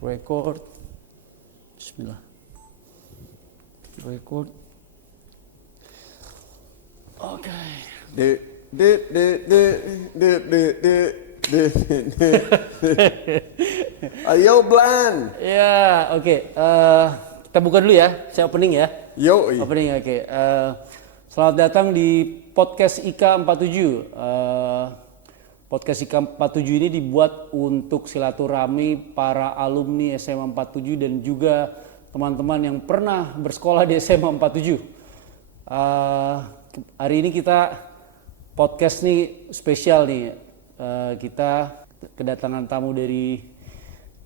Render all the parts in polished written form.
Record. Bismillah. Record. Oke. Ayo Blan. Ya, oke. Kita buka dulu ya. Saya opening ya. Yo. Opening, oke. Selamat datang di podcast IK47. Podcast IK47 ini dibuat untuk silaturahmi para alumni SMA 47 dan juga teman-teman yang pernah bersekolah di SMA 47. Hari ini kita podcast nih spesial nih. Kita kedatangan tamu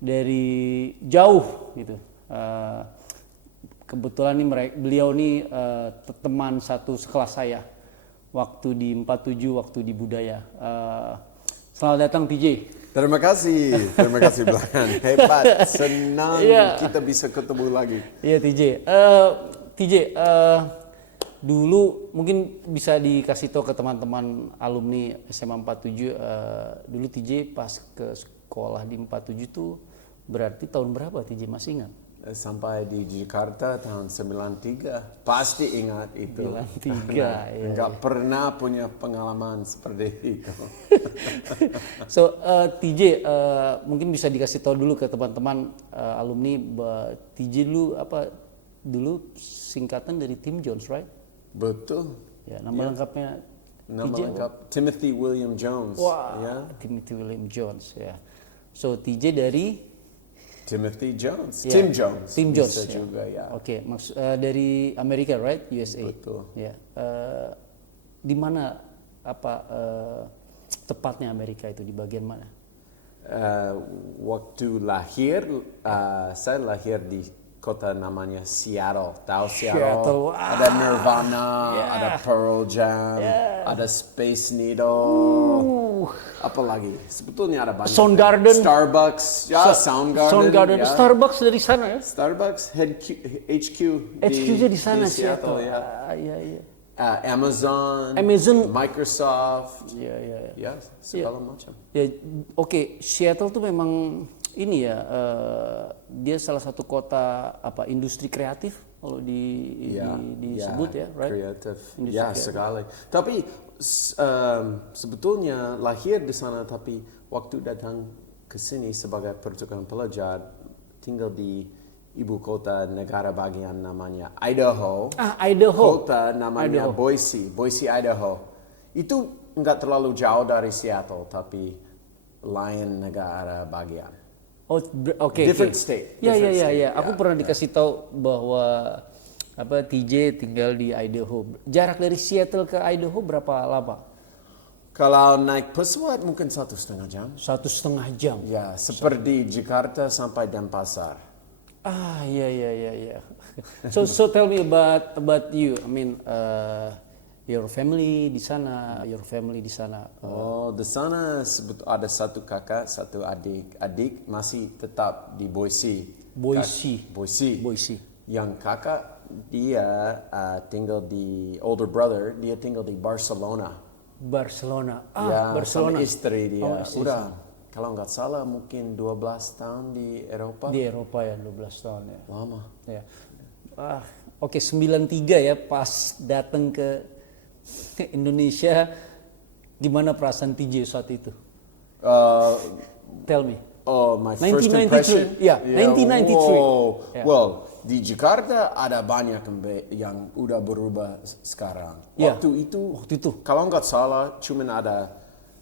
dari jauh gitu. Kebetulan nih beliau nih teman satu sekelas saya waktu di 47, waktu di budaya. Selamat datang TJ. Terima kasih Blan. Hebat, senang kita bisa ketemu lagi. Iya TJ. TJ, dulu mungkin bisa dikasih tahu ke teman-teman alumni SMA 47. Dulu TJ pas ke sekolah di 47 tuh berarti tahun berapa TJ, masih ingat? Sampai di Jakarta tahun 93, pasti ingat itu. 93, ya. Enggak pernah punya pengalaman seperti itu. So TJ, mungkin bisa dikasih tahu dulu ke teman-teman alumni, TJ dulu singkatan dari Tim Jones, right? Betul. Ya, nama lengkapnya Nama TJ, lengkap Timothy William Jones. Wah, Ya. Timothy William Jones ya. So TJ dari Timothy Jones, ya, Tim Jones. Tim Jones Bisa ya. juga ya. Oke, dari Amerika, right? USA. Betul. Ya. Di mana tepatnya Amerika itu, di bagian mana? Waktu lahir, saya lahir di kota namanya Seattle. Tahu Seattle? Seattle, wow. Ada Nirvana, ada Pearl Jam, ada Space Needle. Apa lagi? Sebetulnya ada banyak. Soundgarden. Starbucks, ya Soundgarden. Ya. Starbucks dari sana ya? Starbucks HQ HQ-nya di sana Seattle. Ya. Iya. Amazon, Microsoft, ya segala macam. Ya, oke. Seattle tuh memang ini ya, dia salah satu kota industri kreatif kalau disebut ya, right? Kreatif, Industri ya kreatif. sekali. Tapi sebetulnya lahir di sana, tapi waktu datang ke sini sebagai pertukaran pelajar, tinggal di ibu kota negara bagian namanya Idaho. Idaho. Kota namanya Idaho. Boise, Idaho. Itu nggak terlalu jauh dari Seattle, tapi lain negara bagian. Oh, oke. Different state. Ya. Different state. Aku pernah dikasih tahu bahwa TJ tinggal di Idaho. Jarak dari Seattle ke Idaho berapa lama? Kalau naik pesawat mungkin 1,5 jam. 1,5 jam. Ya, seperti Jakarta sampai Denpasar. Iya. So tell me about you. I mean, your family di sana. Di sana ada satu kakak, satu adik masih tetap di Boise. Boise. Yang kakak dia tinggal di older brother, dia tinggal di Barcelona. Barcelona. Sama istri dia. Oh, istri. Udah, kalau nggak salah mungkin 12 tahun di Eropa. Di Eropa ya, 12 tahun ya. Lama. Ya. Oke, 93 ya, pas datang ke Indonesia, gimana perasaan TJ saat itu? Tell me. Oh, my first 1993. impression? Yeah, 1993. Wow. Yeah. Well, di Jakarta ada banyak yang udah berubah sekarang. Yeah. Waktu itu, kalau nggak salah, cuman ada,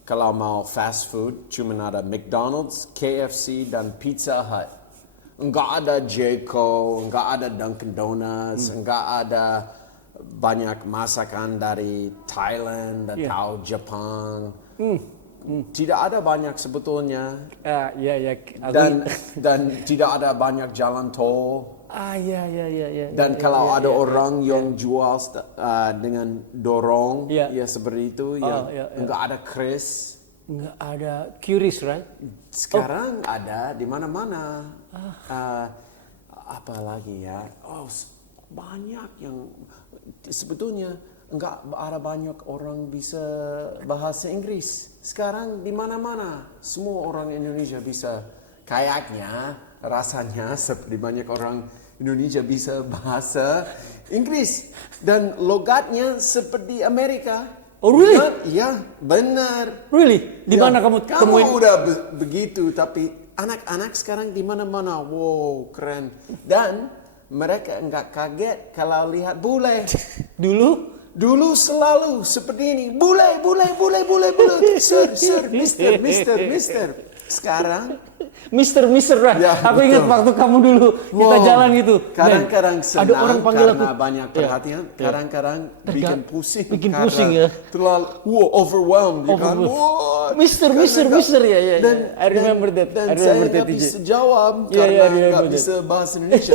kalau mau fast food, cuman ada McDonald's, KFC, dan Pizza Hut. Nggak ada Jco, nggak ada Dunkin' Donuts, nggak ada banyak masakan dari Thailand atau Jepang. Tidak ada banyak sebetulnya. Iya. Dan tidak ada banyak jalan tol. Iya. Dan kalau ada orang yang jual dengan dorong, ya seperti itu, nggak ada kris. Nggak ada curious, right? Sekarang ada di mana-mana. Apa lagi ya? Banyak yang sebetulnya nggak ada banyak orang bisa bahasa Inggris. Sekarang di mana-mana semua orang Indonesia bisa. Kayaknya rasanya seperti banyak orang Indonesia bisa bahasa Inggris dan logatnya seperti Amerika. Oh really? Ya, benar. Really? Di mana kamu temuin? Kamu udah begitu, tapi anak-anak sekarang di mana-mana, wow, keren. Dan mereka nggak kaget kalau lihat bule. Dulu selalu seperti ini, bule, sir, mister. Sekarang Mister lah. Ya, Aku betul. ingat waktu kamu dulu kita jalan gitu. Kadang-kadang senang ada orang panggil karena aku. banyak perhatian, kadang-kadang bikin pusing. Bikin karena pusing ya. Terlalu overwhelmed. Ya kan? Overwhelmed. Mister ya. I remember that. Dan I saya remember nggak that, bisa jawab Ya, karena ya, nggak betul. bisa bahasa Indonesia.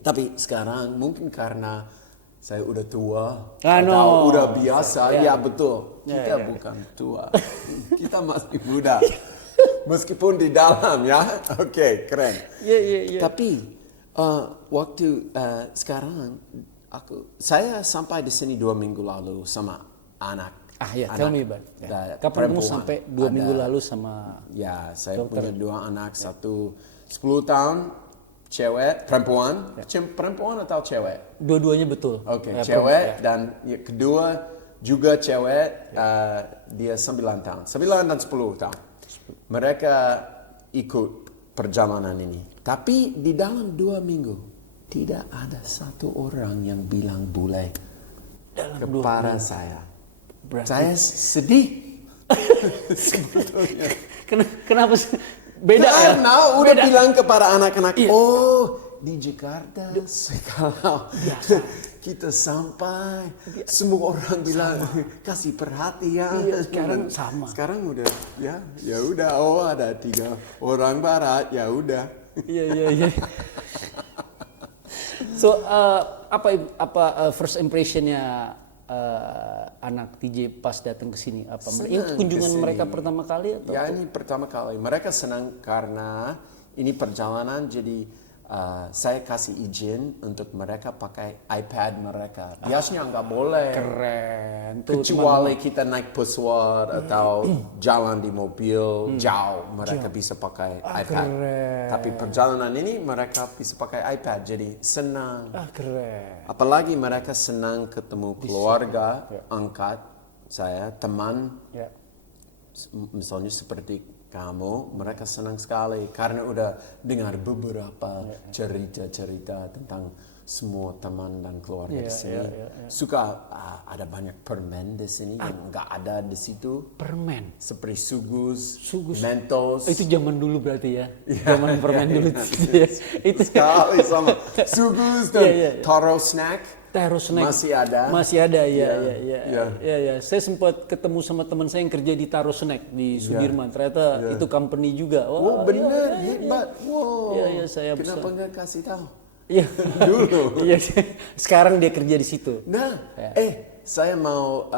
Tapi sekarang mungkin karena saya udah tua atau udah biasa, ya betul. Kita bukan tua, kita masih muda. Meskipun di dalam ya, oke, keren. Iya. Tapi waktu sekarang saya sampai di sini 2 minggu lalu sama anak. Tell me about. Kapan kamu sampai 2 minggu lalu sama? Ya, saya punya 2 anak, satu 10 tahun, cewek, perempuan, perempuan atau cewek? Dua-duanya betul. Oke, cewek dan kedua juga cewek, dia 9 tahun, 9 dan 10 tahun. Mereka ikut perjalanan ini. Tapi di dalam 2 minggu, tidak ada satu orang yang bilang bule kepada saya. Berarti... Saya sedih. Sebetulnya. Kenapa sih? Beda ya? Karena udah bilang kepada anak-anak, di Jakarta kalau kita sampai, semua orang bilang kasih perhatian. Sekarang sama. Sekarang udah, ya udah. Ada 3 orang barat, ya udah. Iya. So apa first impressionnya anak TJ pas datang ke sini? Apa ini kunjungan mereka pertama kali atau? Ya, ini pertama kali. Mereka senang karena ini perjalanan, jadi saya kasih izin untuk mereka pakai iPad mereka. Biasanya nggak boleh. Keren. Kecuali kita naik pesawat atau jalan di mobil jauh, mereka bisa pakai iPad. Keren. Tapi perjalanan ini mereka bisa pakai iPad, jadi senang. Keren. Apalagi mereka senang ketemu keluarga, angkat saya, teman. Misalnya seperti kamu, mereka senang sekali karena udah dengar beberapa cerita-cerita tentang semua teman dan keluarga di sini. Suka ada banyak permen di sini yang nggak ada di situ. Permen seperti sugus, Mentos. Itu zaman dulu berarti ya. Zaman permen dulu. Itu sekali sama sugus dan taro snack. Masih ada. Ya. Saya sempat ketemu sama teman saya yang kerja di Taro Snack di Sudirman. Ternyata itu company juga. Bener, hebat. Iya, saya kenapa nggak kasih tahu? Iya. Dulu. Iya. Sekarang dia kerja di situ. Nah, saya mau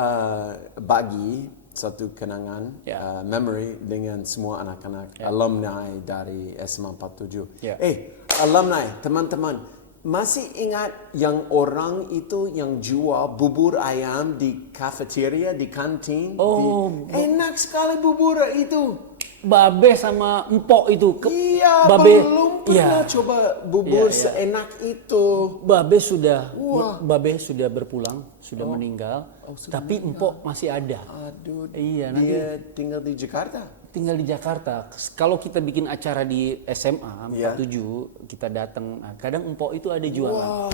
bagi satu kenangan, memory dengan semua anak-anak alumni dari SMA 47. Alumni, teman-teman. Masih ingat yang orang itu yang jual bubur ayam di cafeteria, di kantin? Enak sekali bubur itu. Babe sama Empok itu. Belum pernah coba bubur seenak itu. Babe sudah berpulang, sudah meninggal. Tapi Empok masih ada. Aduh, dia tinggal di Jakarta. Tinggal di Jakarta. Kalau kita bikin acara di SMA 47, kita datang. Kadang Empok itu ada jualan.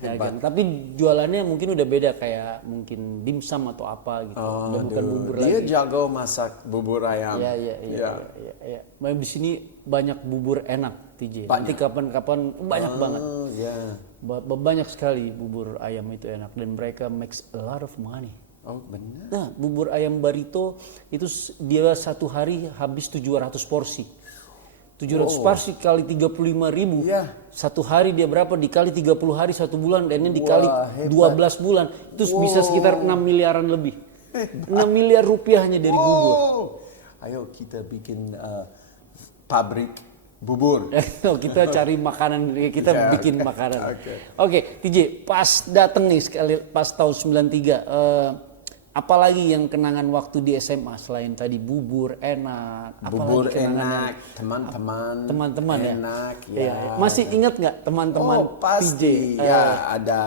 Kan? Tapi jualannya mungkin udah beda, kayak mungkin dimsum atau apa gitu. Bukan bubur dia lagi. jago masak bubur ayam. Iya. Di sini banyak bubur enak, TJ. Nanti kapan-kapan banyak banget. Banyak sekali bubur ayam itu enak dan mereka makes a lot of money. Benar. Nah, bubur ayam Barito itu dia satu hari habis 700 porsi. 700 porsi kali 35.000. Satu hari dia berapa? Dikali 30 hari 1 bulan dan ini dikali 12 bulan. Itu bisa sekitar 6 miliaran lebih. 6 miliar rupiah hanya dari bubur. Ayo kita bikin pabrik bubur. Kita cari makanan, kita bikin makanan. Oke, TJ, pas datang nih sekali pas tahun 93, apalagi yang kenangan waktu di SMA selain tadi bubur enak, Bubur apalagi kenangan enak, teman-teman ya? enak Iya. Masih ingat nggak teman-teman Oh pasti, TJ? ya ada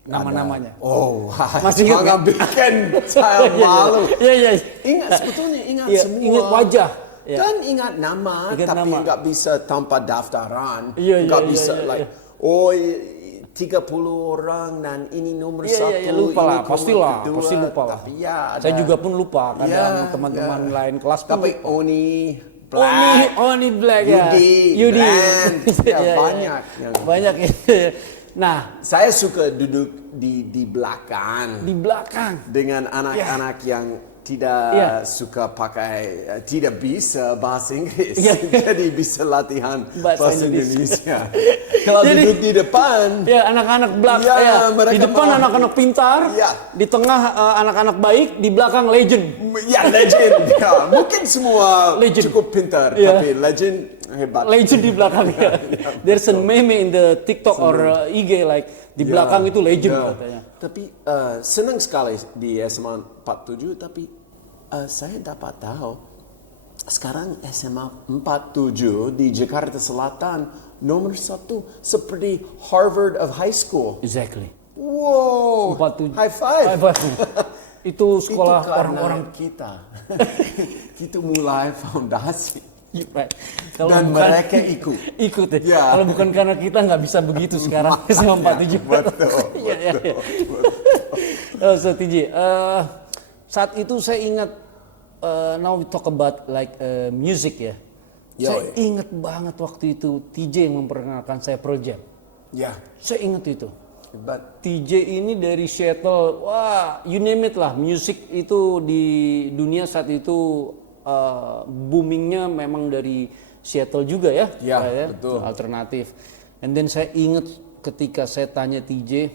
Nama-namanya. Oh, Masih ingat jangan nggak? bikin saya malu. Iya, iya. Ingat sebetulnya ingat Iya, semua. ingat wajah. Ya. Dan ingat nama, Ingat tapi nama. nggak bisa tanpa daftaran. Iya, Nggak iya, bisa iya, like, iya. oh 30 orang dan ini nomor Iya, satu. iya, lupa ini lah, nomor pastilah, kedua. pasti lupa lah. Tapi ya ada. Saya juga pun lupa, kadang Ya, teman-teman ya. lain kelas pun Tapi lupa. Oni, Oh Black, ini Black ya. Yudi, Bland. Ya, Iya, banyak iya. yang- Banyak ya. Nah, saya suka duduk di belakang di belakang. dengan anak-anak yang tidak Iya. suka pakai, tidak bisa bahasa Inggris, Iya. jadi bisa latihan Bahasa bahasa Indonesia. Indonesia. Kalau Jadi- duduk di depan, Ya anak-anak belakang Ya, ya. mereka Di depan malah- anak-anak pintar, Ya. di tengah anak-anak baik, di belakang legend. ya legend, ya mungkin semua Legend. cukup pintar, Iya. tapi legend hebat. Legend di belakang ya. There's a meme in the TikTok or IG like di Ya, belakang itu legend ya. katanya. Tapi senang sekali di SMA 47, tapi saya dapat tahu sekarang SMA 47 di Jakarta Selatan nomor 1 seperti Harvard of High School. Exactly. Wow, 47. high five. Itu sekolah Itu karena orang-orang. kita. Kita mulai fondasi. Right. Kalau Dan bukan- mereka ikut. ikut ya. Ya. Kalau bukan karena kita nggak bisa begitu sekarang SMA 47. Betul, Iya, iya, iya. Oh, so TJ, saat itu saya ingat now we talk about like music ya. Yo, Saya ingat banget waktu itu TJ yang memperkenalkan saya Pearl Jam. Ya, Saya ingat itu. hebat. TJ ini dari Seattle, wah you name it lah, musik itu di dunia saat itu boomingnya memang dari Seattle juga ya, Ya, betul. alternatif. And then saya ingat ketika saya tanya TJ,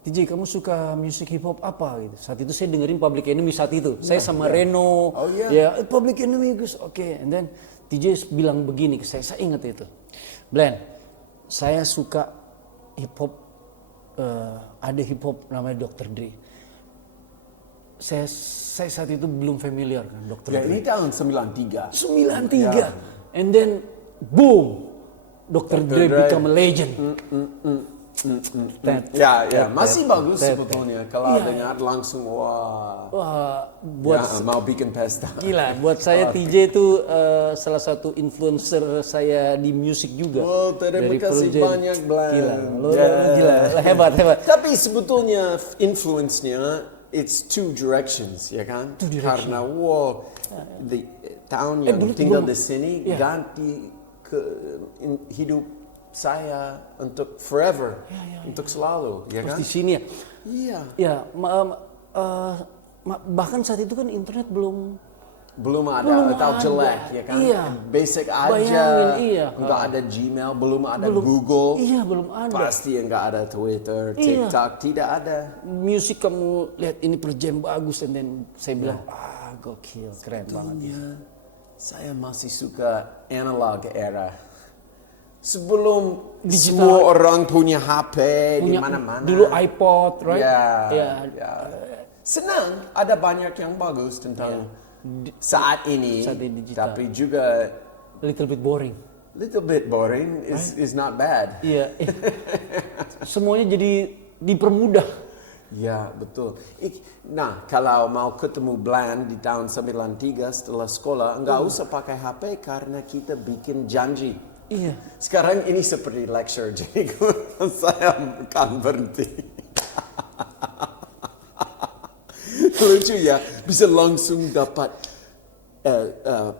TJ kamu suka musik hip hop apa gitu. Saat itu saya dengerin Public Enemy saat itu, saya sama Reno, Oh, iya. ya Public Enemy Gus, oke. And then TJ bilang begini ke saya ingat itu, Bland, saya suka hip hop, ada hip hop namanya Dr. Dre. Saya saat itu belum familiar kan Dr. Ya, Dre. ini tahun 93. 93. Ya. And then boom, Dr. Dre Dre. become a legend. Ya, masih bagus tet, sebetulnya. Kalau Iya. dengar langsung, wah, Wah, buat ya, mau bikin pesta. gila, buat saya TJ itu salah satu influencer saya di musik juga. Oh, terima Dari kasih Pearl Jam. banyak, Blan. Gila, lo Ya. gila, hebat. Tapi sebetulnya influence-nya it's two directions, ya kan? Two direction. Karena wow, di tahun yang dulu tinggal belum- di sini ya. ganti ke hidup saya untuk forever, untuk selalu, ya Terus kan? di sini ya. Iya. Ya, bahkan saat itu kan internet belum Belum ada Belum atau ada. jelek, ya kan? Iya. Basic aja. Bayangin, iya. Nggak ada Gmail, belum ada Belum. Google. Iya, belum ada. Pasti nggak ada Twitter, Iya. TikTok, tidak ada. musik kamu lihat ini Pearl Jam bagus, dan then saya bilang gokil, keren banget. Sebetulnya saya masih suka analog era. Sebelum Digital. semua orang punya HP di Punya mana-mana. dulu iPod, right? Ya, Ya. ya. Senang, ada banyak yang bagus tentang saat ini, Saat ini digital. tapi juga Little bit boring. little bit boring is not bad. Iya. Semuanya jadi dipermudah. Ya, betul. Nah, kalau mau ketemu Bland di tahun 93 setelah sekolah, nggak usah pakai HP karena kita bikin janji. Iya. Sekarang ini seperti lecture, jadi saya akan berhenti. Lucu ya, bisa langsung dapat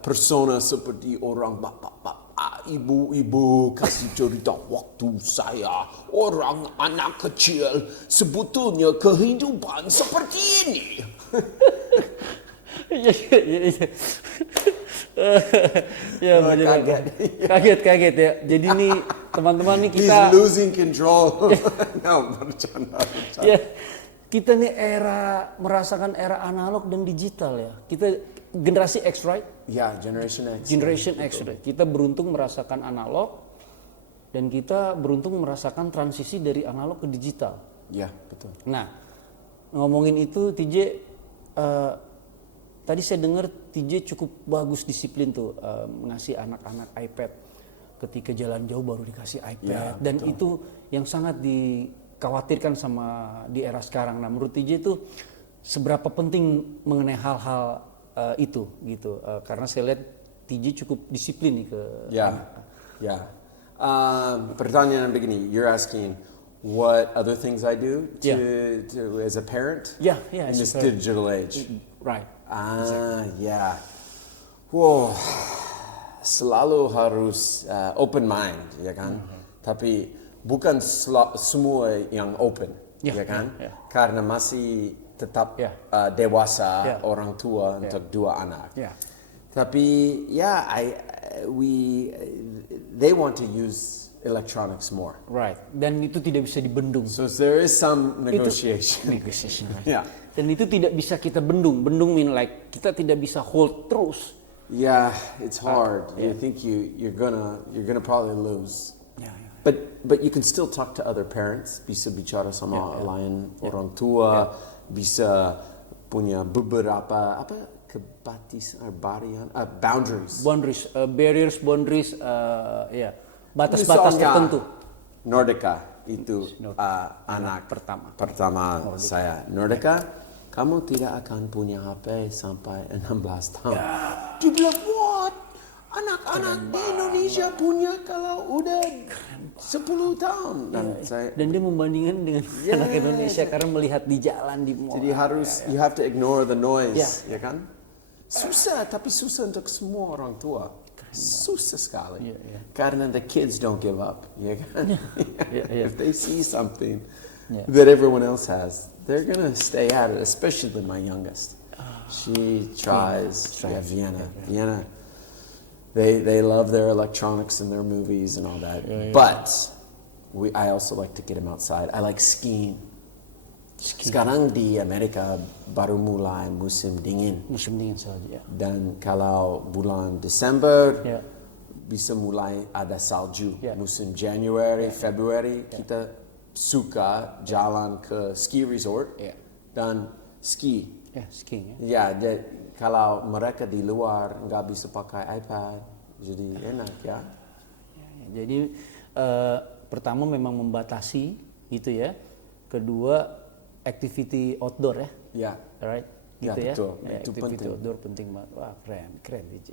persona seperti orang bapak-bapak, ibu-ibu kasih cerita waktu saya orang anak kecil sebetulnya kehidupan seperti ini. Iya, iya, iya. Ya, Oh, bener. Kaget ya. Jadi nih teman-teman nih He's kita losing control. No, bercanda. ya kita nih merasakan era analog dan digital ya. Kita generasi X, right? Ya, Generation X. Generation X, right? Kita beruntung merasakan analog dan kita beruntung merasakan transisi dari analog ke digital. Ya, betul. Nah, ngomongin itu TJ, tadi saya dengar TJ cukup bagus disiplin tuh ngasih anak-anak iPad ketika jalan jauh baru dikasih iPad, dan itu yang sangat dikhawatirkan sama di era sekarang. Nah menurut TJ itu seberapa penting mengenai hal-hal itu gitu, karena saya lihat TJ cukup disiplin nih ke anak. Pertanyaan begini, you're asking what other things I do to as a parent in this digital age. Right. Wow, selalu harus open mind, ya kan? Tapi bukan semua yang open, ya kan? Karena masih tetap dewasa orang tua untuk dua anak. Tapi they want to use electronics more. Right. Dan itu tidak bisa dibendung. So there is some negotiation. Right. Dan itu tidak bisa kita bendung. Bendung mean like kita tidak bisa hold terus. Yeah, it's hard. You think you're gonna probably lose. Yeah. But you can still talk to other parents. Bisa bicara sama lain orang tua. Bisa punya beberapa boundaries. Boundaries, batas-batas tertentu. Nordika itu anak pertama saya. Nordika, kamu tidak akan punya HP sampai 16 tahun. Dia bilang, what? Anak-anak di Indonesia punya kalau udah 10 tahun. Dan dia membandingkan dengan anak Indonesia karena melihat di jalan, di mall. Jadi harus, you have to ignore the noise, ya kan? Susah, tapi susah untuk semua orang tua. Susah sekali. Karena the kids don't give up, ya kan? If they see something that everyone else has, they're gonna stay at it, especially my youngest. She tries. Vienna. They love their electronics and their movies and all that. But I also like to get them outside. I like skiing. Sekarang di Amerika baru mulai musim dingin. Musim dingin saja. Dan kalau bulan Desember bisa mulai ada salju. Musim January, February kita suka jalan ke ski resort dan ski. Skiing. Kalau mereka di luar nggak bisa pakai iPad, jadi enak ya. Jadi pertama memang membatasi gitu ya. Kedua activity outdoor ya. Right. Gitu ya. Betul. Itu activity penting. Outdoor penting banget. Wah keren DJ.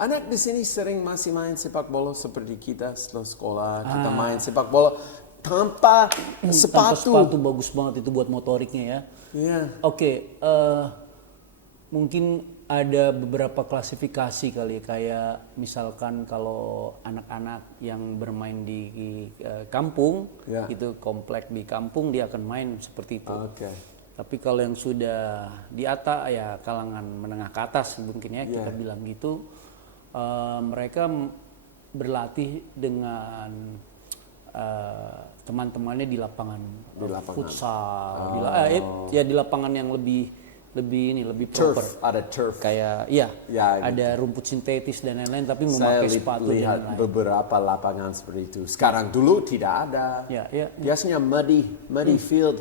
Anak di sini sering masih main sepak bola seperti kita setelah sekolah kita main sepak bola tanpa sepatu. Tanpa sepatu bagus banget itu buat motoriknya ya. Oke. Mungkin ada beberapa klasifikasi kali kayak misalkan kalau anak-anak yang bermain di kampung itu komplek di kampung dia akan main seperti itu. Tapi kalau yang sudah di atas ya kalangan menengah ke atas mungkin ya kita bilang gitu, mereka berlatih dengan teman-temannya di lapangan futsal, di lapangan yang lebih proper. Ada turf. Kayak ada rumput sintetis dan lain-lain tapi memakai sepatu saya lihat beberapa lapangan seperti itu. Sekarang dulu tidak ada. Biasanya muddy field.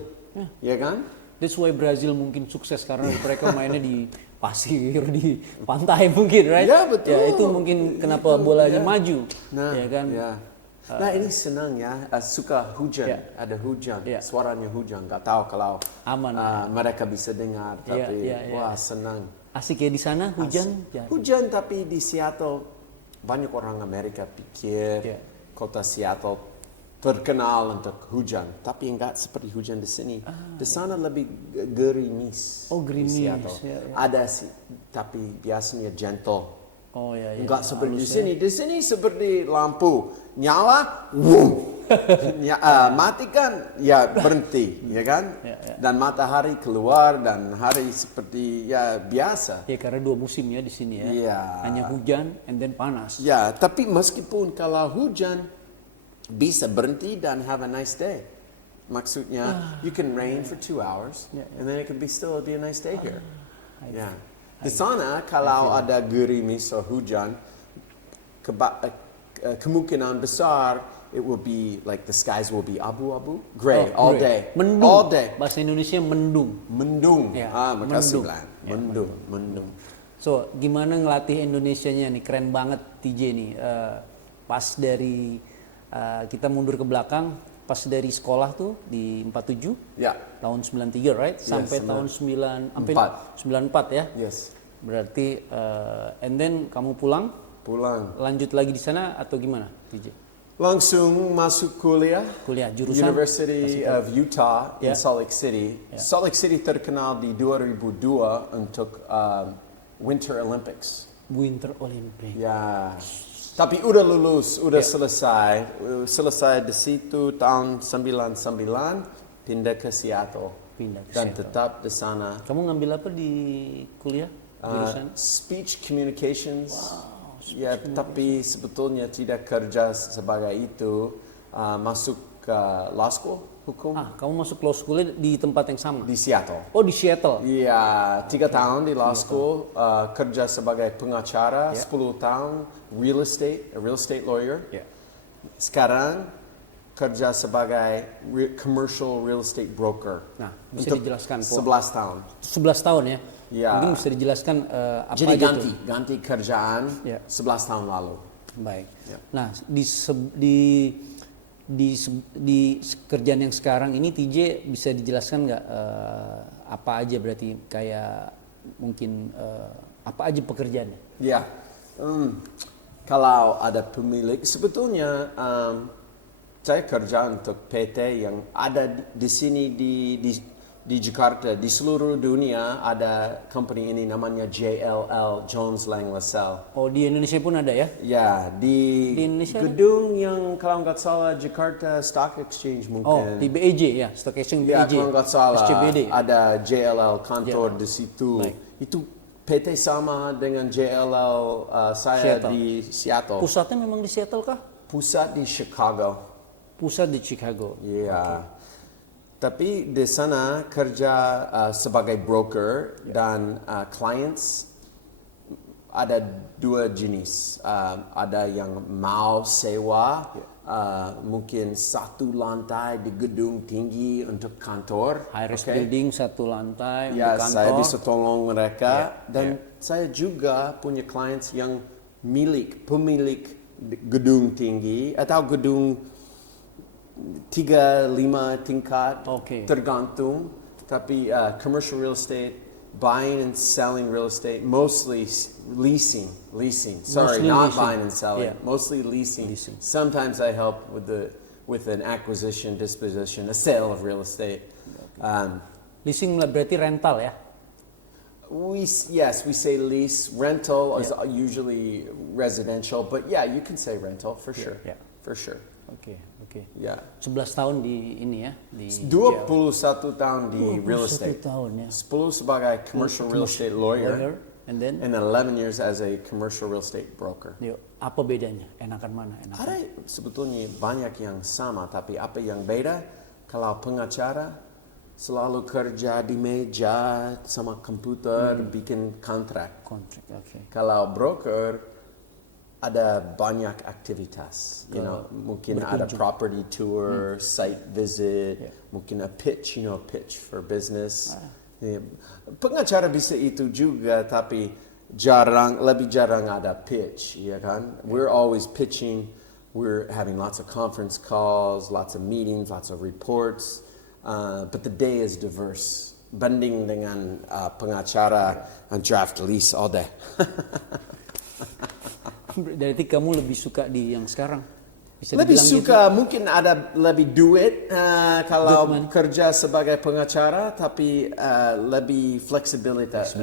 Ya kan? That's why Brazil mungkin sukses karena mereka mainnya di pasir, di pantai mungkin, right? Ya betul. Ya itu mungkin kenapa bolanya maju. Ya kan? Nah ini senang ya, suka hujan, ada hujan, suaranya hujan, nggak tahu kalau aman, mereka bisa dengar, tapi wah senang. Asik ya di sana hujan? Hujan tapi di Seattle banyak orang Amerika pikir kota Seattle terkenal untuk hujan, tapi nggak seperti hujan di sini. Di sana lebih gerimis. Oh gerimis. Ada sih, tapi biasanya gentle. Enggak seperti di sini. Di sini seperti lampu nyala, matikan, berhenti, ya kan? Dan matahari keluar dan hari seperti biasa. Ya karena dua musim ya di sini ya. Hanya hujan and then panas. Ya, tapi meskipun kalau hujan bisa berhenti dan have a nice day. Maksudnya, you can rain for 2 hours and then it can still be a nice day here. Di sana kalau ada gerimis atau hujan, kemungkinan besar it will be like the skies will be abu-abu, gray all Gray. day, Mendung. all day. Bahasa Indonesia mendung. Mendung. Ya, Makasih mendung. Lan. Mendung, mendung. So, gimana ngelatih Indonesianya nih? Keren banget TJ nih. Pas dari kita mundur ke belakang, pas dari sekolah tuh di 47, Ya. tahun 93, right? Sampai tahun 94 ya. Yes. Berarti and then kamu pulang, lanjut lagi di sana atau gimana, TJ? Langsung masuk kuliah. Kuliah jurusan University of Utah in Yeah. Salt Lake City. Salt Lake City terkenal di 2002 untuk Winter Olympics. Winter Olympic. Ya. Tapi udah lulus, udah selesai di situ tahun 99 pindah ke Seattle. Pindah ke Dan Seattle. tetap di sana. Kamu ngambil apa di kuliah? Jurusan? Speech communications. Ya, tapi sebetulnya tidak kerja sebagai itu. Masuk ke law school, hukum Kamu masuk law school di tempat yang sama? di Seattle. Oh, di Seattle. Iya, 3 tahun di law school, kerja sebagai pengacara, 10 tahun real estate lawyer. Ya. Sekarang kerja sebagai commercial real estate broker. Nah, bisa Untuk dijelaskan, Po? 11 tahun. 11 tahun ya? Ya. Mungkin bisa dijelaskan apa Jadi aja tuh? ganti kerjaan Ya. 11 tahun lalu. Baik. Ya. Nah, di kerjaan yang sekarang ini TJ bisa dijelaskan nggak apa aja berarti kayak mungkin apa aja pekerjaannya? Ya, kalau ada pemilik, sebetulnya saya kerja untuk PT yang ada di sini di Jakarta, di seluruh dunia ada company ini namanya JLL, Jones Lang LaSalle. Oh, di Indonesia pun ada ya? Ya, di Indonesia gedung yang kalau nggak salah Jakarta Stock Exchange mungkin. Oh, di BEJ ya, Stock Exchange Ya, BEJ. kalau nggak salah SCBD. ada JLL kantor di situ. Baik. Itu PT sama dengan JLL saya Seattle. di Seattle. Pusatnya memang di Seattle kah? Pusat di Chicago. Pusat di Chicago. Iya. Tapi di sana kerja sebagai broker dan clients ada 2 jenis. Ada yang mau sewa mungkin 1 lantai di gedung tinggi untuk kantor. High-rise Okay? building 1 lantai Ya, untuk kantor. saya bisa tolong mereka dan saya juga punya clients yang pemilik gedung tinggi atau gedung 3-5 tingkat, Oke. tergantung. Tapi commercial real estate, buying and selling real estate, mostly leasing. Sorry, Mostly not leasing. buying and selling. Yeah. Mostly leasing. Leasing. Sometimes I help with an acquisition, disposition, a sale of real estate. Leasing berarti rental ya? We say lease. Rental is usually residential, but yeah, you can say rental for sure. yeah. For sure. Oke. Yeah. 11 tahun di ini ya, di 21 tahun di real 21 estate. tahun ya. 10 sebagai commercial real estate lawyer, And then, and 11 years as a commercial real estate broker. yuk, apa bedanya? Enakan mana? Enakan. Ada sebetulnya banyak yang sama, tapi apa yang beda? Kalau pengacara selalu kerja di meja sama komputer, bikin kontrak. Kontrak, oke. Kalau broker ada banyak aktivitas, mungkin ada property tour, site visit, mungkin a pitch, pitch for business. Ya, pengacara bisa itu juga, tapi lebih jarang ada pitch, ya kan? We're always pitching, we're having lots of conference calls, lots of meetings, lots of reports, but the day is diverse. Banding dengan pengacara draft lease all day. Berarti kamu lebih suka di yang sekarang? Bisa Lebih dibilang suka mungkin ada lebih duit kalau Duit, kerja sebagai pengacara, tapi lebih fleksibilitas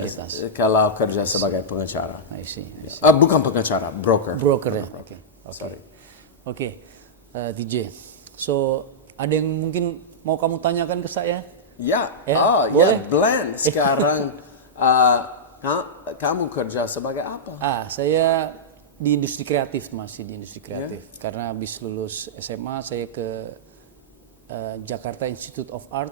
kalau kerja sebagai pengacara. I see. Bukan pengacara, broker. Broker ya. Oke. Sorry. Oke. TJ. So, ada yang mungkin mau kamu tanyakan ke saya? Ya, boleh. Glenn. Sekarang kamu kerja sebagai apa? Saya di industri kreatif, masih di industri kreatif. Karena habis lulus SMA saya ke Jakarta Institute of Art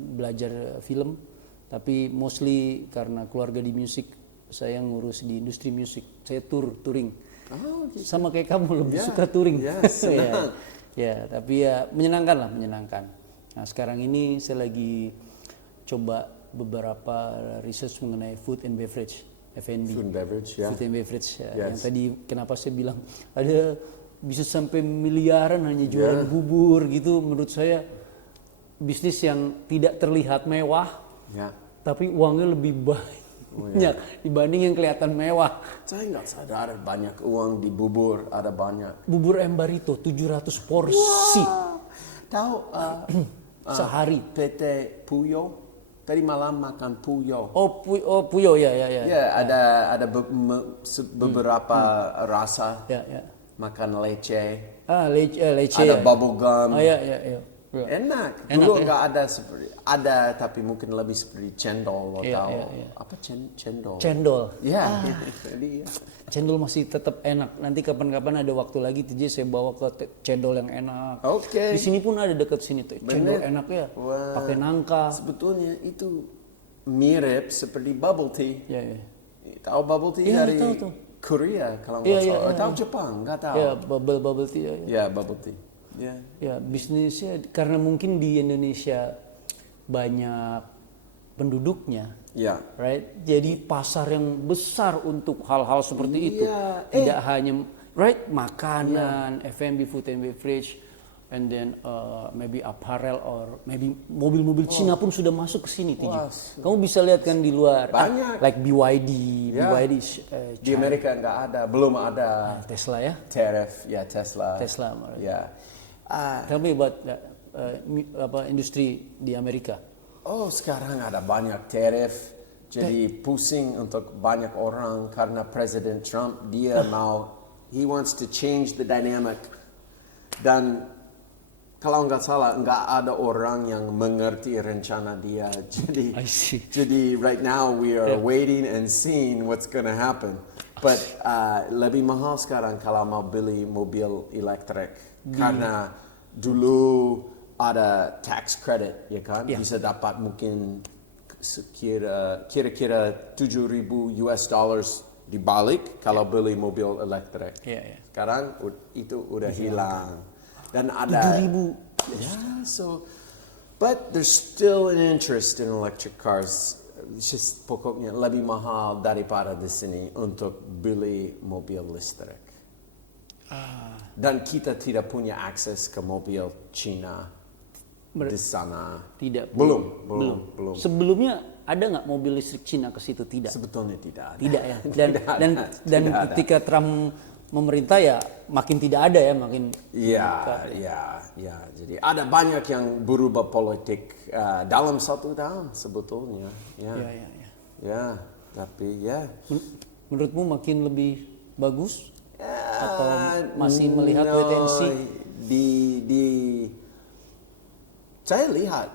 belajar film, tapi mostly karena keluarga di musik saya ngurus di industri musik. Saya touring. gitu. Sama kayak kamu lebih suka touring. Senang. Ya, tapi ya menyenangkan. Nah, sekarang ini saya lagi coba beberapa research mengenai food and beverage, F&B. Food and beverage, ya. Food and beverage. Ya. Yes. Yang tadi kenapa saya bilang ada bisa sampai miliaran hanya jualan bubur gitu. Menurut saya bisnis yang tidak terlihat mewah, tapi uangnya lebih banyak dibanding yang kelihatan mewah. Saya nggak sadar banyak uang di bubur, ada banyak. Bubur Embarito 700 porsi. Tahu sehari. PT Puyo? Tadi malam makan Puyo. Puyo ya. Ya, ada beberapa rasa. Ya. Makan lece. Lece. Ada bubble gum. Ya. Enak. Dulu nggak ada seperti tapi mungkin lebih seperti cendol atau apa cendol. Cendol. Ya. Cendol masih tetap enak. Nanti kapan-kapan ada waktu lagi TJ saya bawa ke cendol yang enak. Oke. Di sini pun ada dekat sini tuh. Cendol enak ya. Pakai nangka. Sebetulnya itu mirip seperti bubble tea. Ya. Tahu bubble tea dari Korea kalau nggak salah. Tahu Jepang nggak tahu. Ya, bubble tea. Ya, bubble tea. Ya, bisnisnya karena mungkin di Indonesia banyak penduduknya, right? Jadi pasar yang besar untuk hal-hal seperti itu. Tidak hanya makanan, F&B, food and beverage, and then maybe apparel or maybe mobil-mobil Cina pun sudah masuk ke sini. Kamu bisa lihat kan di luar, like BYD, di Amerika nggak ada, belum ada. Tesla ya? Tesla. Ya. Tell me about industri di Amerika. Sekarang ada banyak tarif, jadi pusing untuk banyak orang karena Presiden Trump he wants to change the dynamic, dan kalau nggak salah nggak ada orang yang mengerti rencana dia. Jadi right now we are waiting and seeing what's gonna happen. But lebih mahal sekarang kalau mau beli mobil elektrik karena dulu ada tax credit, ya kan? Bisa dapat mungkin kira-kira $7,000 dibalik kalau beli mobil elektrik. Sekarang itu udah hilang. Dan ada 7,000. But there's still an interest in electric cars. Just pokoknya lebih mahal daripada di sini untuk beli mobil listrik. Dan kita tidak punya akses ke mobil Cina di sana. Belum. Sebelumnya ada nggak mobil listrik Cina ke situ? Tidak. Sebetulnya tidak ada. Tidak ya. Dan ketika Trump memerintah ya makin tidak ada ya, makin. Ya. Jadi ada banyak yang berubah politik dalam 1 tahun sebetulnya. Ya. Tapi ya. Menurutmu makin lebih bagus? Atau masih melihat wait-and-see? Saya lihat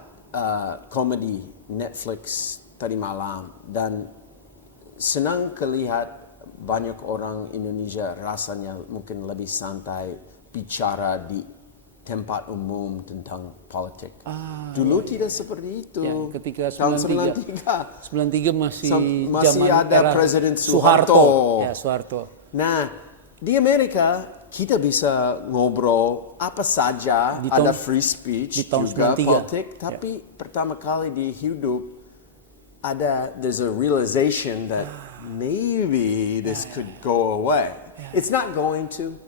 komedi Netflix tadi malam dan senang kelihat banyak orang Indonesia rasanya mungkin lebih santai bicara di tempat umum tentang politik. Dulu tidak seperti itu. Ya, ketika tahun 93 masih zaman ada era Presiden Soeharto. Soeharto. Nah, di Amerika kita bisa ngobrol apa saja, ada free speech di tahun juga 93. politik, tapi pertama kali di hidup there's a realization that maybe this could go away. It's not going to.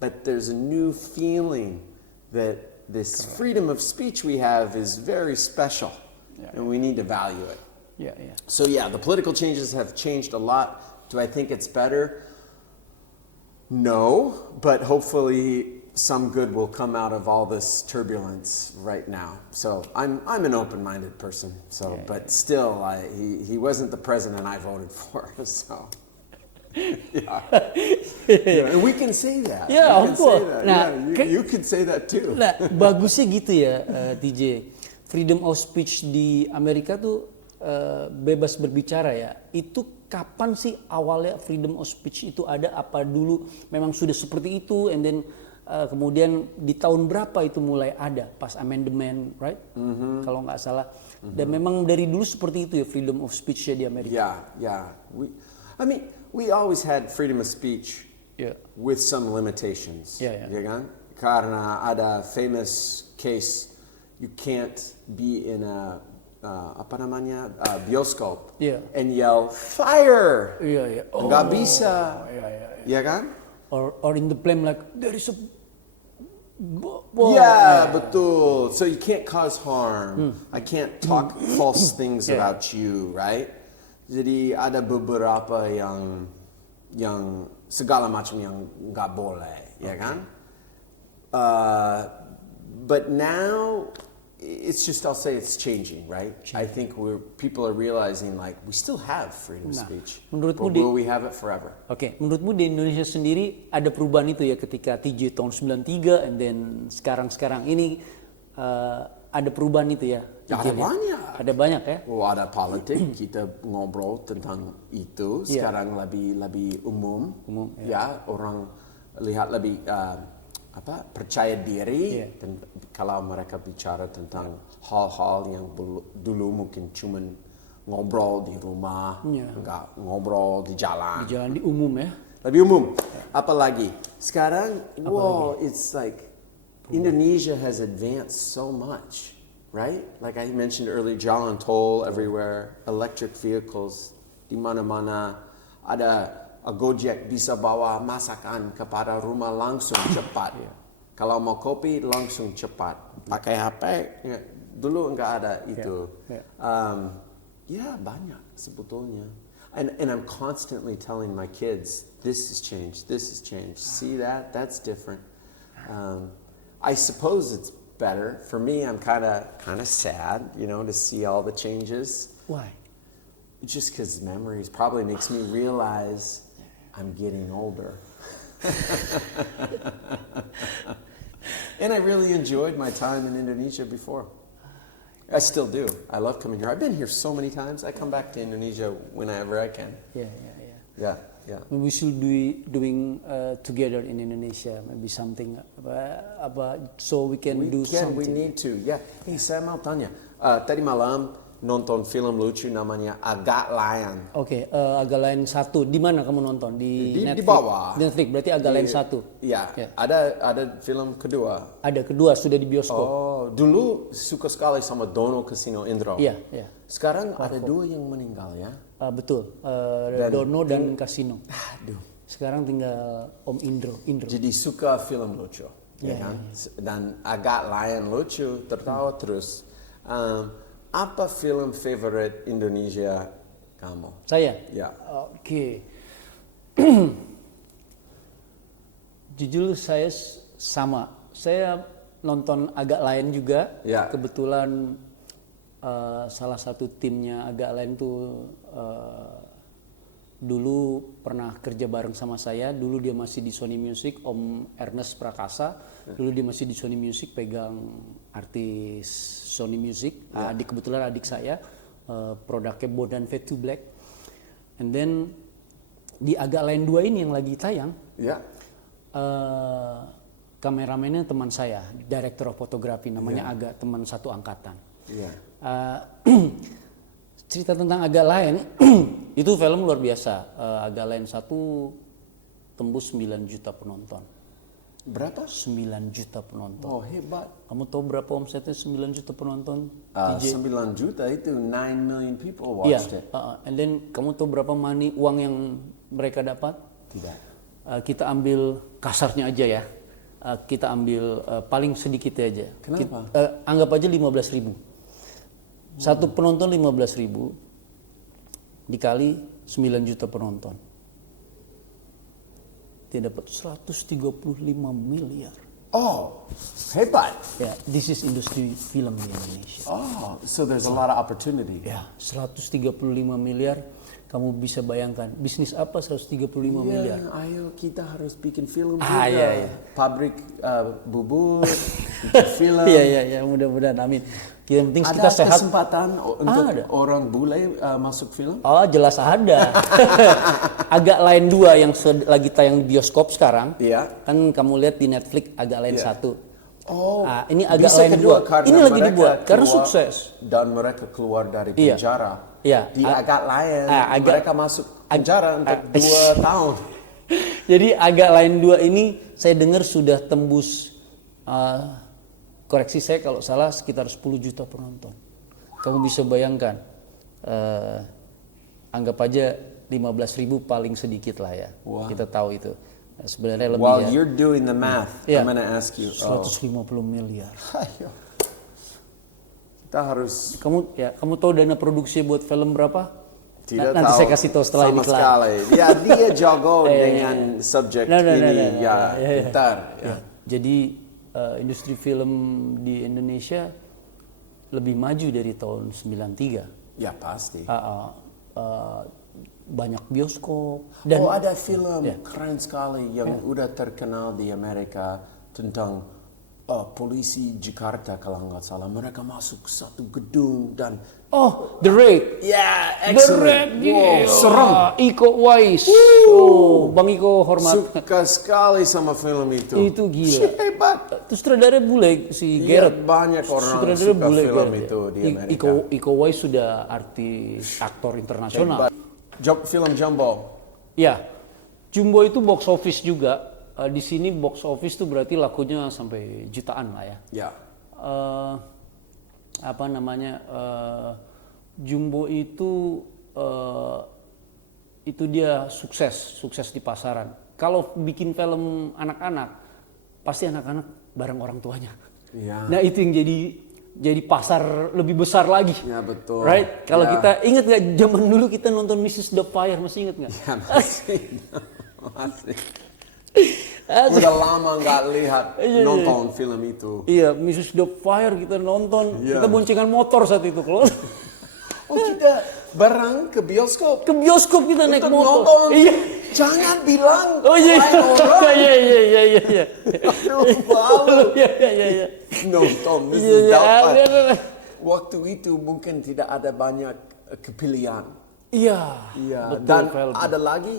But there's a new feeling that this freedom of speech we have is very special, and we need to value it. So the political changes have changed a lot. Do I think it's better? No, but hopefully some good will come out of all this turbulence right now. So I'm an open-minded person. But still, he wasn't the president I voted for. So and we can say that. Of course. Nah, you can say that too. Nah, bagusnya gitu ya, TJ. Freedom of speech di Amerika tuh bebas berbicara ya. Itu kapan sih awalnya freedom of speech itu ada? Apa dulu memang sudah seperti itu, and then kemudian di tahun berapa itu mulai ada pas amendment, right? Kalau nggak salah. Dan memang dari dulu seperti itu ya freedom of speech ya di Amerika. we always had freedom of speech Yeah. with some limitations. Yeah, yeah. Ya kan? Karena ada famous case, you can't be in a bioskop Yeah. and yell fire. Iya, iya. Nggak bisa. Iya, iya. Ya kan? Or in the plane like there is a bomb. Yeah, betul. So you can't cause harm. I can't talk false things about you, right? Jadi ada beberapa yang segala macam yang nggak boleh, ya kan? But now it's just, I'll say it's changing, right? I think people are realizing like we still have freedom of speech, but will we have it forever? Oke, menurutmu di Indonesia sendiri ada perubahan itu ya ketika TJ tahun 93 and then sekarang ini ada perubahan itu ya? Ada banyak. Ada banyak ya? Oh, ada politik, kita ngobrol tentang itu. Sekarang lebih umum, ya. Orang lihat lebih percaya diri. Dan kalau mereka bicara tentang hal-hal yang dulu mungkin cuma ngobrol di rumah, nggak ngobrol di jalan. Di jalan di umum ya? Lebih umum. Apalagi sekarang, it's like Indonesia has advanced so much. Right? Like I mentioned earlier, jalan tol everywhere, electric vehicles, di mana-mana ada Gojek bisa bawa masakan kepada rumah langsung cepat. Kalau mau kopi langsung cepat. Pakai HP, dulu nggak ada itu. Banyak sebetulnya. And I'm constantly telling my kids, this has changed, this has changed. See that? That's different. I suppose it's better. For me, I'm kind of sad, to see all the changes. Why? Just because memories probably makes me realize I'm getting older. And I really enjoyed my time in Indonesia before. I still do. I love coming here. I've been here so many times. I come back to Indonesia whenever I can. Yeah. We should doing together in Indonesia, maybe something about so we can do something. We need to. Yeah. Hey, saya mau tanya. Tadi malam nonton film lucu namanya Agak Lain. Oke, Agak Lain 1. Di mana kamu nonton? Di Netflix. Di bawah. Netflix berarti Agak Lain 1. Iya. Ada film kedua. Ada kedua sudah di bioskop. Oh, dulu suka sekali sama Dono Casino Indro. Iya. Sekarang ada 2 yang meninggal ya. Betul. Dono dan Casino. Aduh. Sekarang tinggal Om Indro. Jadi suka film lucu, ya kan? Dan Agak Lain lucu, tertawa terus. Apa film favorit Indonesia kamu? Saya? Ya. Oke. Jujur saya sama. Saya nonton Agak Lain juga. Ya. Kebetulan salah satu timnya Agak Lain tuh dulu pernah kerja bareng sama saya. Dulu dia masih di Sony Music, Om Ernest Prakasa. Dulu dia masih di Sony Music, pegang artis Sony Music. Kebetulan adik saya, produknya Bodan Fade to Black. And then di Agak Lain 2 ini yang lagi tayang, kameramennya teman saya, director of photography, namanya Aga, teman satu angkatan. Cerita tentang Agak Lain, itu film luar biasa. Agak Lain 1 tembus 9 juta penonton. Berapa? 9 juta penonton. Oh, hebat. Kamu tahu berapa omsetnya 9 juta penonton? 9 juta itu 9 million people watched it. And then kamu tahu berapa uang yang mereka dapat? Tidak. Kita ambil kasarnya aja ya. Kita ambil paling sedikit aja. Kenapa? Anggap aja 15.000. Satu penonton 15.000 dikali 9 juta penonton. Dia dapat 135 miliar. Oh, hebat. Ya, this is industri film di Indonesia. Oh, so there's a lot of opportunity. Ya, 135 miliar. Kamu bisa bayangkan bisnis apa 135 miliar? Ayo kita harus bikin film juga. Iya. Pabrik bubur, bikin film. Iya, mudah-mudahan amin. Yang penting kita sehat. Ada kesempatan untuk orang bule masuk film? Oh, jelas ada. Agak Lain 2 yang lagi tayang di bioskop sekarang. Iya. Kan kamu lihat di Netflix Agak Lain 1. Oh, ini agak bisa lain kedua dua. karena Ini lagi mereka dibuat karena keluar sukses. dan mereka keluar dari Iya. penjara. Iya. Di agak lain, mereka masuk penjara untuk 2 tahun. Jadi agak lain dua ini saya dengar sudah tembus, koreksi saya kalau salah, sekitar 10 juta penonton. Kamu bisa bayangkan, anggap aja 15.000 paling sedikit lah ya. Wow. Kita tahu itu. Sebenarnya lebih While ya. you're doing the math, Yeah. I'm gonna ask you. 150 miliar. Ayo. Kita harus Kamu tahu dana produksi buat film berapa? tidak Nanti tahu saya kasih tahu setelah sama ini kelar. sekali. Ya, dia jago dengan subjek ini. Pintar. Ya. Jadi industri film di Indonesia lebih maju dari tahun 93. Ya pasti. Banyak bioskop Dan ada film keren sekali yang udah terkenal di Amerika tentang polisi Jakarta kalau nggak salah. Mereka masuk satu gedung dan The Raid. excellent. Wow, serem. Iko Uwais. Bang Iko hormat. Suka sekali sama film itu. Itu gila. Hebat. Terus sutradara bule si Iya, Gareth. banyak orang Sutradara suka bule film Gareth, itu ya. di Amerika. Iko Uwais sudah aktor internasional. Film Jumbo. Ya, Jumbo itu box office juga. Di sini box office tuh berarti lakunya sampai jutaan lah ya. Ya. Jumbo itu dia sukses di pasaran. Kalau bikin film anak-anak, pasti anak-anak bareng orang tuanya. Ya. Nah itu yang jadi pasar lebih besar lagi. Ya betul. Right? Kalau kita ingat nggak zaman dulu kita nonton Mrs. Doubtfire, masih ingat nggak? Ya, masih. Udah lama nggak lihat nonton film itu. Iya, Mrs. Doubtfire kita nonton, kita boncengan motor saat itu kalau Kita bareng ke bioskop. ke bioskop kita naik Untuk motor. nonton. Iya. Jangan bilang Iya. lain orang. Iya. Malu Iya. nonton Mrs. Iya. Doubtfire. Waktu itu mungkin tidak ada banyak kepilihan. Iya. Iya. Betul, Dan Vel. ada lagi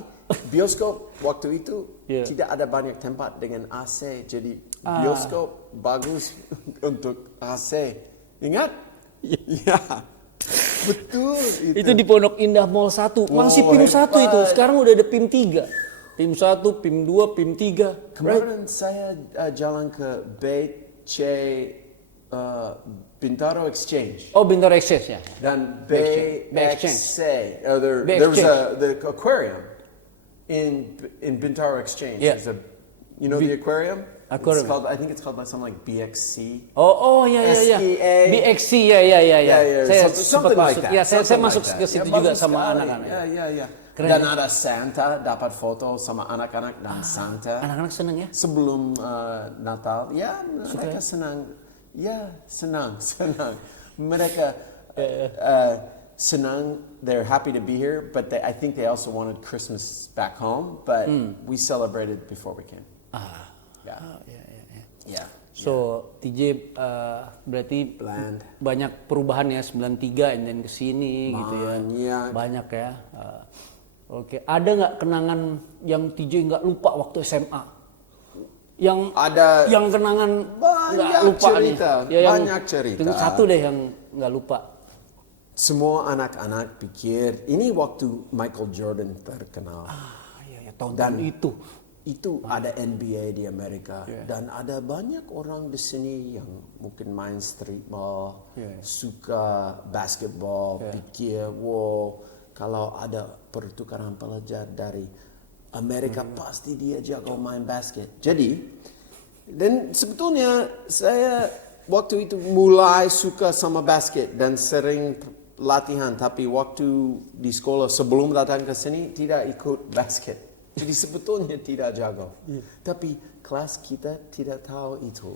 bioskop waktu itu Iya. tidak ada banyak tempat dengan AC. Jadi bioskop bagus untuk AC. Ingat? Iya. Betul. Itu di Pondok Indah Mall 1. Masih PIM 1 itu. hebat. Sekarang udah ada PIM 3. PIM 1, PIM 2, PIM 3. Kemarin saya jalan ke BC Bintaro Exchange. Oh, Bintaro Exchange ya. Dan BXC. there was the aquarium in Bintaro Exchange. Yeah. There's the aquarium? Aquarium. It's called, I think it's called like something like BXC. Oh ya. SEA. BXC ya. Saya sempat something like masuk. that. Ya, saya Something masuk like ke that. situ Ya, juga bagus sama sekali. anak-anak. Ya. Keren. Dan ada Santa, dapat foto sama anak-anak dan Santa. Anak-anak seneng ya? Sebelum Natal, ya mereka senang. Ya, senang. Mereka senang. They're happy to be here, but I think they also wanted Christmas back home. But we celebrated before we came. Ya. So TJ berarti Bland. banyak perubahan ya 93 and then kesini gitu ya. Banyak. Banyak ya. Oke, ada nggak kenangan yang TJ nggak lupa waktu SMA? Yang Ada. yang kenangan Banyak nggak lupa cerita, nih. Ya, banyak cerita. Satu deh yang nggak lupa. Semua anak-anak pikir ini waktu Michael Jordan terkenal. Iya, tahun itu. Itu ada NBA di Amerika dan ada banyak orang di sini yang mungkin main streetball, suka basketball, pikir, wow, kalau ada pertukaran pelajar dari Amerika pasti dia jago main basket. Jadi, dan sebetulnya saya waktu itu mulai suka sama basket dan sering latihan, tapi waktu di sekolah sebelum datang ke sini tidak ikut basket. Jadi sebetulnya tidak jago. Tapi kelas kita tidak tahu itu.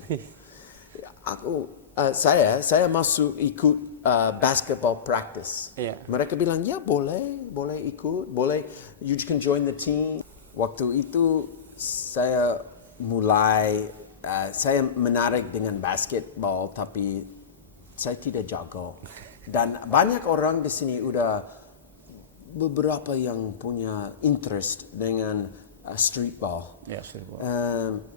Saya masuk ikut basketball practice. Mereka bilang, ya boleh ikut, boleh, you can join the team. Waktu itu saya mulai, saya menarik dengan basketball, tapi saya tidak jago. Dan banyak orang di sini udah beberapa yang punya interest dengan streetball. Ya, streetball.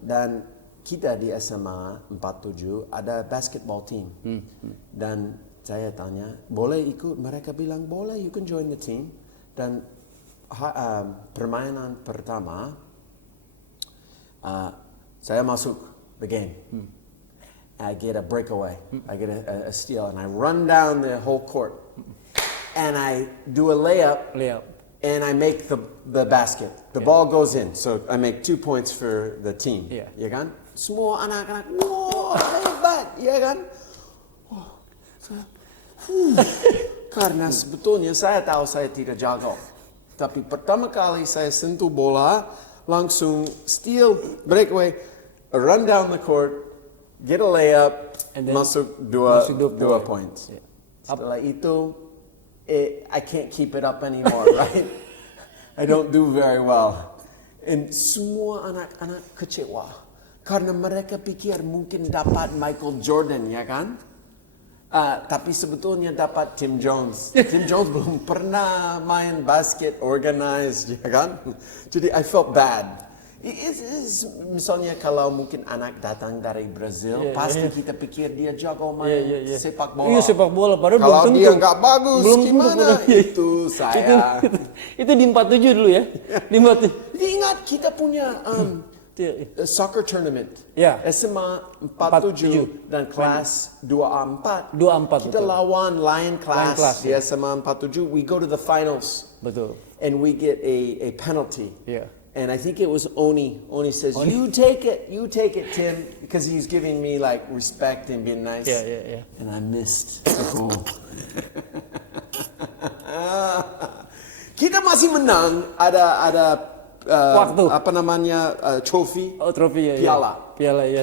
Dan kita di SMA 47 ada basketball team. Dan saya tanya, boleh ikut? Mereka bilang, boleh, you can join the team. Dan permainan pertama, saya masuk the game. I get a breakaway. I get a steal. And I run down the whole court. And I do a layup. And I make the basket. The ball goes in. So I make 2 points for the team. Yeah. Ya kan? Semua anak-anak, wah hebat, ya kan? Karena sebetulnya saya tahu saya tidak jago. Tapi pertama kali saya sentuh bola, langsung steal, breakaway, run down the court, get a layup, masuk dua points. Yeah. Setelah itu, I can't keep it up anymore, right? I don't do very well. And semua anak-anak kecewa. Karena mereka pikir mungkin dapat Michael Jordan, ya kan? Tapi sebetulnya dapat Tim Jones. Tim Jones belum pernah main basket organized, ya kan? Jadi I felt bad. Misalnya kalau mungkin anak datang dari Brazil, pasti kita pikir dia jago main sepak bola. Iya, sepak bola. Padahal kalau belum dia tentu. nggak bagus, gimana? Itu saya. Itu di 47 dulu ya. Di 47. Jadi ingat kita punya soccer tournament. Ya. SMA 47 dan kelas 2A4. 2A4, Kita betul. lawan lain kelas di ya. SMA 47. We go to the finals. Betul. And we get a penalty. Yeah. And I think it was Oni. Oni says, you take it, Tim. Because he's giving me like respect and being nice. Yeah. And I missed the goal. Kita masih menang, ada waktu. apa namanya, trophy. Oh, trofi ya. Piala.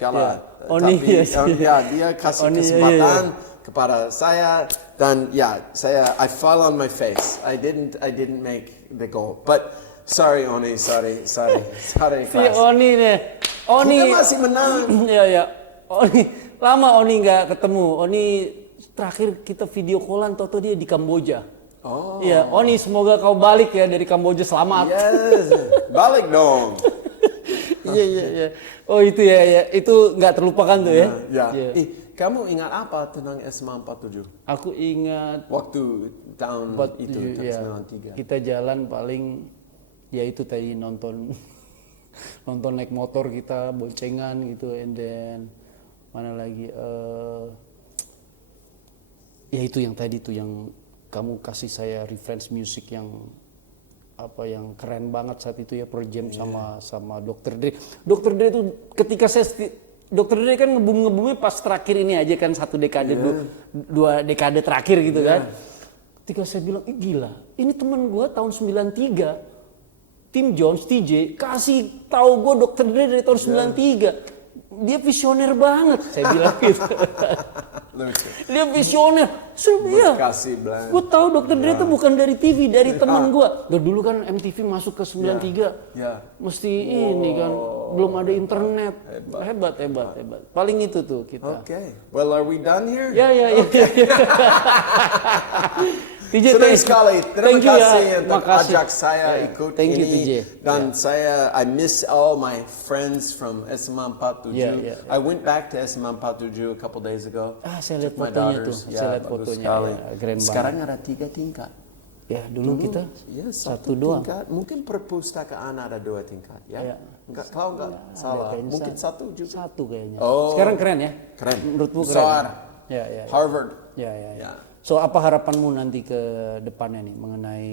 Ya. Oni, Tapi dia kasih kesempatan kepada saya dan I fell on my face. I didn't make the goal. But sorry Oni, sorry Si class. Oni nih. Oni. Kita masih menang. Iya. Oni lama Oni nggak ketemu. Oni terakhir kita video callan toto dia di Kamboja. Oh. Iya, Oni semoga kau balik ya dari Kamboja selamat. Yes, balik dong. Iya. Oh itu ya. Itu nggak terlupakan tuh ya. Ya. Iya. Kamu ingat apa tentang SMA 47? Aku ingat Waktu tahun itu, tahun 93. kita jalan paling ya itu tadi nonton naik motor kita boncengan gitu, and then mana lagi ya itu yang tadi tuh yang kamu kasih saya reference music yang yang keren banget saat itu ya, Pearl Jam sama Dr. Dre. Dr. Dre itu ketika Dr. Dre kan ngebum-ngebumnya pas terakhir ini aja kan, satu dekade dua dekade terakhir gitu kan. Ketika saya bilang, gila, ini temen gue tahun 93. Tim Jones, TJ, kasih tahu gue Dr. Dre dari tahun 93. Dia visioner banget, saya bilang gitu. Dia visioner. Kasih bilang. Gue tahu Dr. Dre itu bukan dari TV, dari teman gue. Dulu kan MTV masuk ke 93. Mesti ini kan, belum ada internet. Hebat. Paling itu tuh kita. Okay. Well, are we done here? Ya. TJ, senang sekali. Terima kasih untuk makasih. ajak saya ikut Thank you, ini. TJ. Dan I miss all my friends from SMA 47. I went back to SMA 47 a couple days ago. Saya lihat Took my fotonya daughters. tuh. Saya lihat bagus fotonya. sekali. Keren Sekarang banget. ada 3 tingkat. Ya, dulu kita satu doang. tingkat. Mungkin perpustakaan ada 2 tingkat. Ya. Kalau enggak salah. Mungkin 1 juga. Satu kayaknya. Oh. Sekarang keren ya? Keren. Menurutmu keren? Besar. Ya. Harvard. Ya. So apa harapanmu nanti ke depannya nih mengenai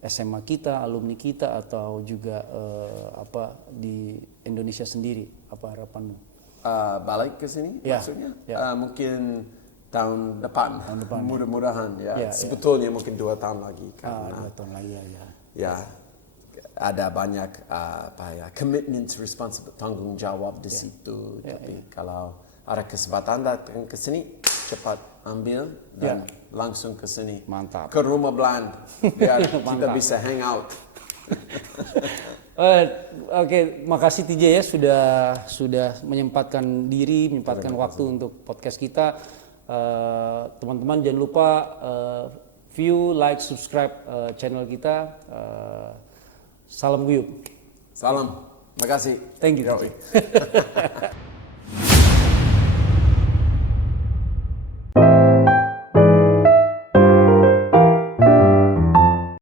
SMA kita, alumni kita, atau juga di Indonesia sendiri? Apa harapanmu? Balik ke sini maksudnya? Mungkin tahun depan. Mudah-mudahan ya. Sebetulnya mungkin 2 tahun lagi karena 2 tahun lagi ya ada banyak commitments, responsibility, tanggung jawab di situ. Tapi kalau ada kesempatan datang ke sini, cepat ambil dan langsung ke sini. Mantap. Ke rumah Bland biar kita bisa hang out. Oke, makasih TJ ya sudah menyempatkan diri, menyempatkan waktu untuk podcast kita. Teman-teman jangan lupa view, like, subscribe channel kita. Salam guyup. Salam. Makasih. Thank you. Yoi.